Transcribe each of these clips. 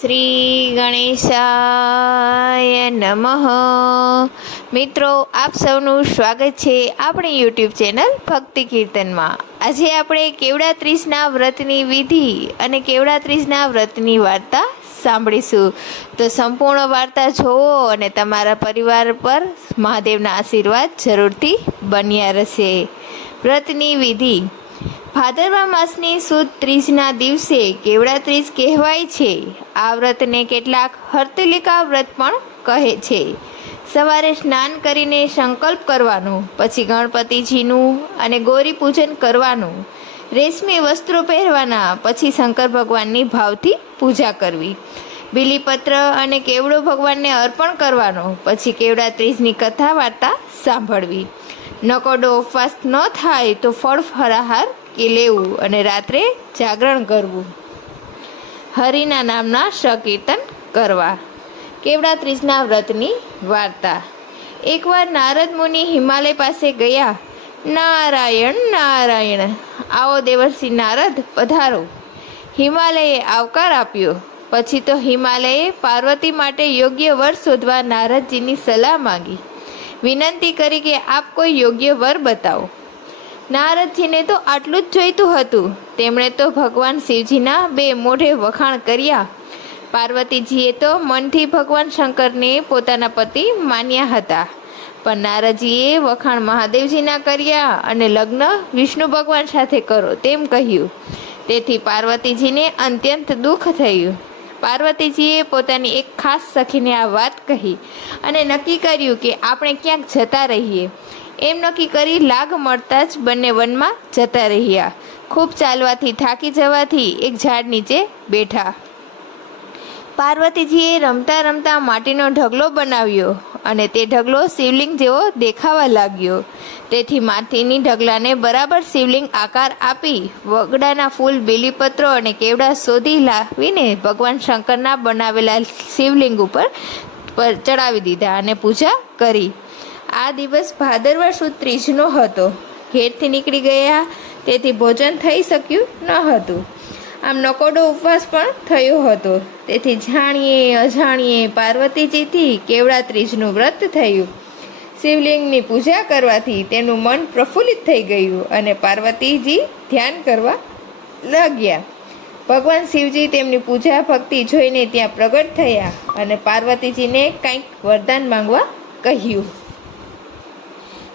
શ્રી ગણેશાય નમઃ. મિત્રો, આપ સૌનું સ્વાગત છે આપણી યુટ્યુબ ચેનલ ભક્તિ કીર્તનમાં. આજે આપણે કેવડા ત્રીસના વ્રતની વિધિ અને કેવડા ત્રીસના વ્રતની વાર્તા સાંભળીશું. તો સંપૂર્ણ વાર્તા જોવો અને તમારા પરિવાર પર મહાદેવના આશીર્વાદ જરૂરથી બન્યા રહેશે. વ્રતની વિધિ. ભાદરવા માસની સુદ ત્રીજના દિવસે કેવડા ત્રીજ કહેવાય છે. આ વ્રતને કેટલાક હર્તલિકા વ્રત પણ કહે છે. સવારે સ્નાન કરીને સંકલ્પ કરવાનો, પછી ગણપતિજીનું અને ગૌરી પૂજન કરવાનું, રેશમી વસ્ત્રો પહેરવાના, પછી શંકર ભગવાનની ભાવથી પૂજા કરવી, બીલીપત્ર અને કેવડો ભગવાનને અર્પણ કરવાનો, પછી કેવડા ત્રીજની કથા વાર્તા સાંભળવી. નકોડો ઉપવાસ ન થાય તો ફળ ફરાહાર કે લેવું અને રાત્રે જાગરણ કરવું. હરિના નામના સકીર્તન કરવા. કેવડા ત્રીજના વ્રતની વાર્તા. એકવાર નારદ મુનિ હિમાલય પાસે ગયા. નારાયણ નારાયણ, આવો દેવર્ષિ નારદ, પધારો. હિમાલયે આવકાર આપ્યો. પછી તો હિમાલયે પાર્વતી માટે યોગ્ય વર શોધવા નારદજીની સલાહ માંગી. વિનંતી કરી કે આપ કોઈ યોગ્ય વર બતાવો. નારદજીને તો આટલું જ જોઈતું હતું. તેમણે તો ભગવાન શિવજીના બે મોઢે વખાણ કર્યા. પાર્વતીજીએ તો મનથી ભગવાન શંકરને પોતાના પતિ માન્યા હતા. પણ નારદજીએ વખાણ મહાદેવજીના કર્યા અને લગ્ન વિષ્ણુ ભગવાન સાથે કરો તેમ કહ્યું. તેથી પાર્વતીજીને અત્યંત દુઃખ થયું. પાર્વતીજીએ પોતાની એક ખાસ સખીને આ વાત કહી અને નક્કી કર્યું કે આપણે ક્યાંક જતા રહીએ. એમ નક્કી કરી લાગ મળતા જ બંને વનમાં જતા રહ્યા. ખૂબ ચાલવાથી થાકી જવાથી એક ઝાડ નીચે બેઠા. પાર્વતીજીએ રમતા રમતા માટીનો ઢગલો બનાવ્યો અને તે ઢગલો શિવલિંગ જેવો દેખાવા લાગ્યો. તેથી માટીની ઢગલાને બરાબર શિવલિંગ આકાર આપી વગડાના ફૂલ, બીલીપત્રો અને કેવડા શોધી લાવીને ભગવાન શંકરના બનાવેલા શિવલિંગ ઉપર ચડાવી દીધા અને પૂજા કરી. આ દિવસ ભાદરવા સુદ ત્રીજનો હતો. ઘેરથી નીકળી ગયા, તેથી ભોજન થઈ શક્યું ન હતું. આમ નકોડો ઉપવાસ પણ થયો હતો. તેથી જાણીએ, અજાણીએ પાર્વતીજીથી કેવડા ત્રીજનું વ્રત થયું. શિવલિંગની પૂજા કરવાથી તેનું મન પ્રફુલ્લિત થઈ ગયું અને પાર્વતીજી ધ્યાન કરવા લાગ્યા. ભગવાન શિવજી તેમની પૂજા ભક્તિ જોઈને ત્યાં પ્રગટ થયા અને પાર્વતીજીને કંઈક વરદાન માંગવા કહ્યું.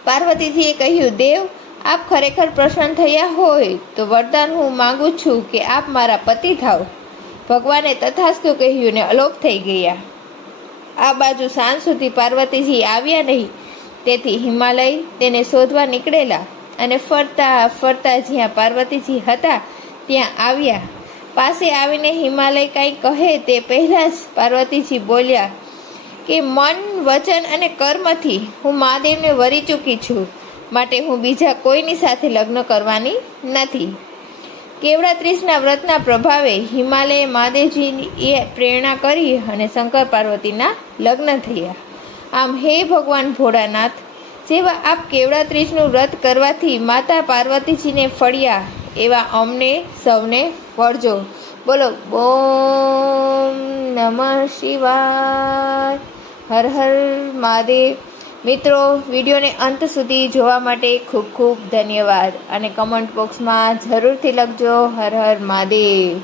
પાર્વતીજીએ કહ્યું, દેવ આપ ખરેખર પ્રસન્ન થયા હોય તો વરદાન હું માંગુ છું કે આપ મારા પતિ થાવ. ભગવાને તથાસ્તુ કહ્યું ને અલોપ થઈ ગયા. આ બાજુ સાંજ સુધી પાર્વતીજી આવ્યા નહીં. તેથી હિમાલય તેને શોધવા નીકળેલા અને ફરતા ફરતા જ્યાં પાર્વતીજી હતા ત્યાં આવ્યા. પાસે આવીને હિમાલય કાંઈ કહે તે પહેલાં જ પાર્વતીજી બોલ્યા કે મન, વચન અને કર્મથી હું મહાદેવને વરી ચૂકી છું. માટે હું બીજા કોઈની સાથે લગ્ન કરવાની નથી. કેવડા ત્રીસના વ્રતના પ્રભાવે હિમાલયે મહાદેવજીએ પ્રેરણા કરી અને શંકર પાર્વતીના લગ્ન થયા. આમ હે ભગવાન ભોળાનાથ, જેવા આપ કેવડા ત્રીજનું વ્રત કરવાથી માતા પાર્વતીજીને ફળ્યા એવા અમને સૌને ફળજો બોલો ઓમ નમઃ શિવાય. હર હર મહાદેવ. મિત્રો, વિડીયોને અંત સુધી જોવા માટે ખૂબ ખૂબ ધન્યવાદ. અને કમેન્ટ બોક્સમાં જરૂરથી લખજો. હર હર મહાદેવ.